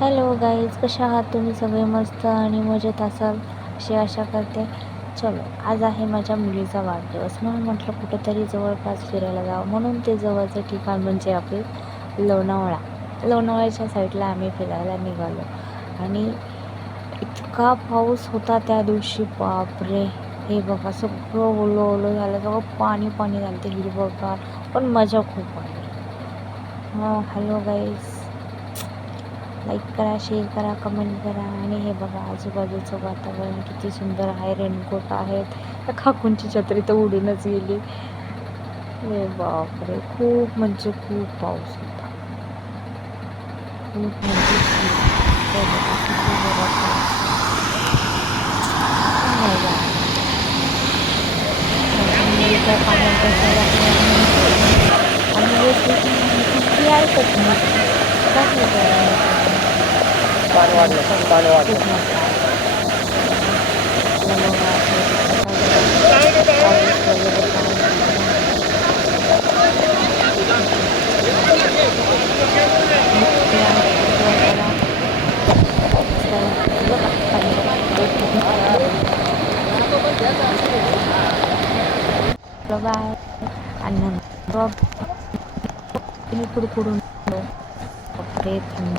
Hello guys, कशा आहात तुम्ही सगळे? मस्त आणि मजेत असाल अशी आशा करते. चलो, आज आहे माझ्या मुलीचा वाढदिवस, म्हणून म्हटलं कुठंतरी जवळपास फिरायला जावं. म्हणून ते जवळचं ठिकाण म्हणजे आपले लोणावळा. लोणावळ्याच्या साईडला आम्ही फिरायला निघालो आणि इतका पाऊस होता त्या दिवशी, बापरे. हे बघा, सगळं ओलं ओलं झालं, सगळं पाणी पाणी झालं, ते हिरवंगार, पण मजा खूप आली. हॅलो गाईज, लाईक करा, शेअर करा, कमेंट करा. आणि हे बघा, आजूबाजूचं वातावरण किती सुंदर आहे. रेनकोट आहेत, त्या काकूंची छत्री तर उडूनच गेली. हे बापरे, खूप म्हणजे खूप पाऊस होता, खूप म्हणजे खूप. हे बघा, किती जोरात पाऊस आहे. मजा आली. माझी मुलगी काय पाण्यात बसायला तयार नव्हती आणि बसली ती ती ऐकत नव्हती. काय करायचं? पान आणि वाढलं, चला, पान खूप वाढलं. मजा आली. बघा, लोणावळ्याच्या इथे सकाळी पाऊस वगैरे पाहून एकदम मुली आहेत एन्जॉय करा. बघा, बाय. आणि नंतर कुडकुडून बापरे, थंड